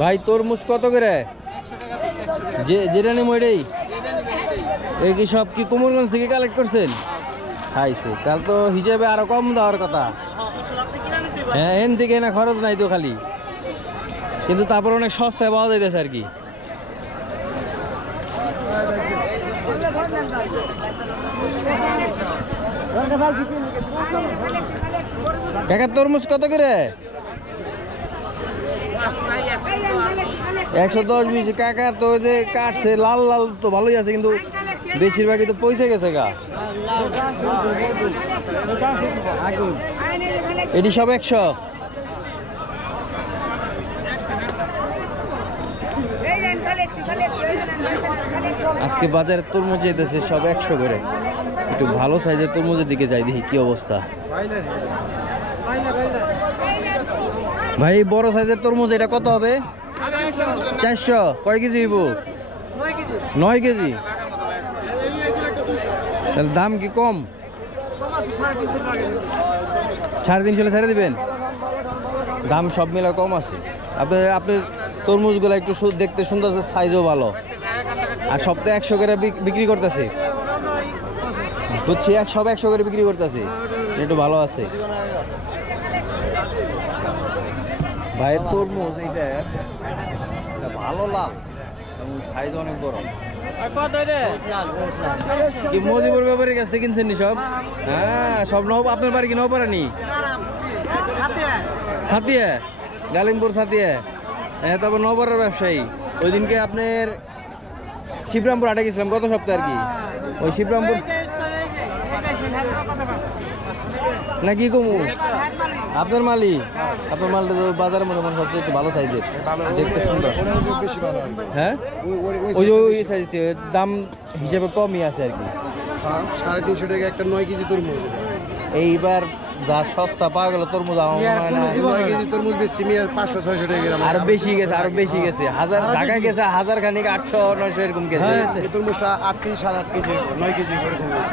ভাই তরমুজ কত করে? যেটা নেই ওইটাই। এই কি সব কি কুমোরগঞ্জ থেকে কালেক্ট করছেন? খাইছে তাহলে তো হিসেবে আরো কম দেওয়ার কথা। হ্যাঁ এন থেকে না খরচ নাই তো খালি, কিন্তু তারপর অনেক সস্তায় পাওয়া যাইতেছে আর কি। কাকা তরমুজ কত করে? 110 20। কাকা তো ওই যে কাটছে লাল লাল তো ভালোই আছে, কিন্তু বেশিরভাগই তো পয়সা গেছে গা। এটি সব 100। আজকে বাজারে তরমুজ যেতেছে সব 100 করে। একটু ভালো সাইজের তরমুজের দিকে যাই, দেখি কি অবস্থা। ভাই বড় সাইজের তরমুজ এটা কত হবে? 400। কয় কেজি হইব? 9 কেজি। তাহলে দাম কি কম? 350 ছেড়ে দিবেন? দাম সব মিলে কম আছে। আপনার তরমুজগুলো একটু দেখতে সুন্দর আছে, সাইজও ভালো, আর সপ্তাহে 100 করে বিক্রি করতেছে। বুঝছি, সব 100 করে বিক্রি করতেছে, একটু ভালো আছে। ভাইয়ের তরমুজ এইটা ভালো লাল, সাইজ অনেক বড়। কি মজিবুর ব্যাপারের কাছ থেকে কিনছেন নি সব? হ্যাঁ সব আপনার বাড়ি কি নওপাড়ানি? সাতিয়া, গালিমপুর সাতিয়া। হ্যাঁ তারপর নওপাড়ার ব্যবসায়ী। ওই দিনকে আপনার শিবরামপুর হাটে গেছিলাম গত সপ্তাহে আর কি। ওই শিবরামপুর না কি কমু আপনার মালি, আপনার মালটা তো বাজারের মধ্যে মানে সবচেয়ে একটু ভালো সাইজের, দেখতে সুন্দর। হ্যাঁ ওই যে ওই সাইজ দাম হিসেবে কমই আছে আর কি। 350 টাকা একটা 9 কেজি তরমুজ। এইবার যা সস্তা পাওয়া গেল তরমুজ, 9 কেজি তরমুজ বেশি 500-600 টাকা গ্রাম। আরো বেশি গেছে, আরো বেশি গেছে। ঢাকায় গেছে 1000 খানিক 800-900 এরকম গেছে। এই তরমুজটা 8 কেজি 8.5 কেজি 9 কেজি এরকম।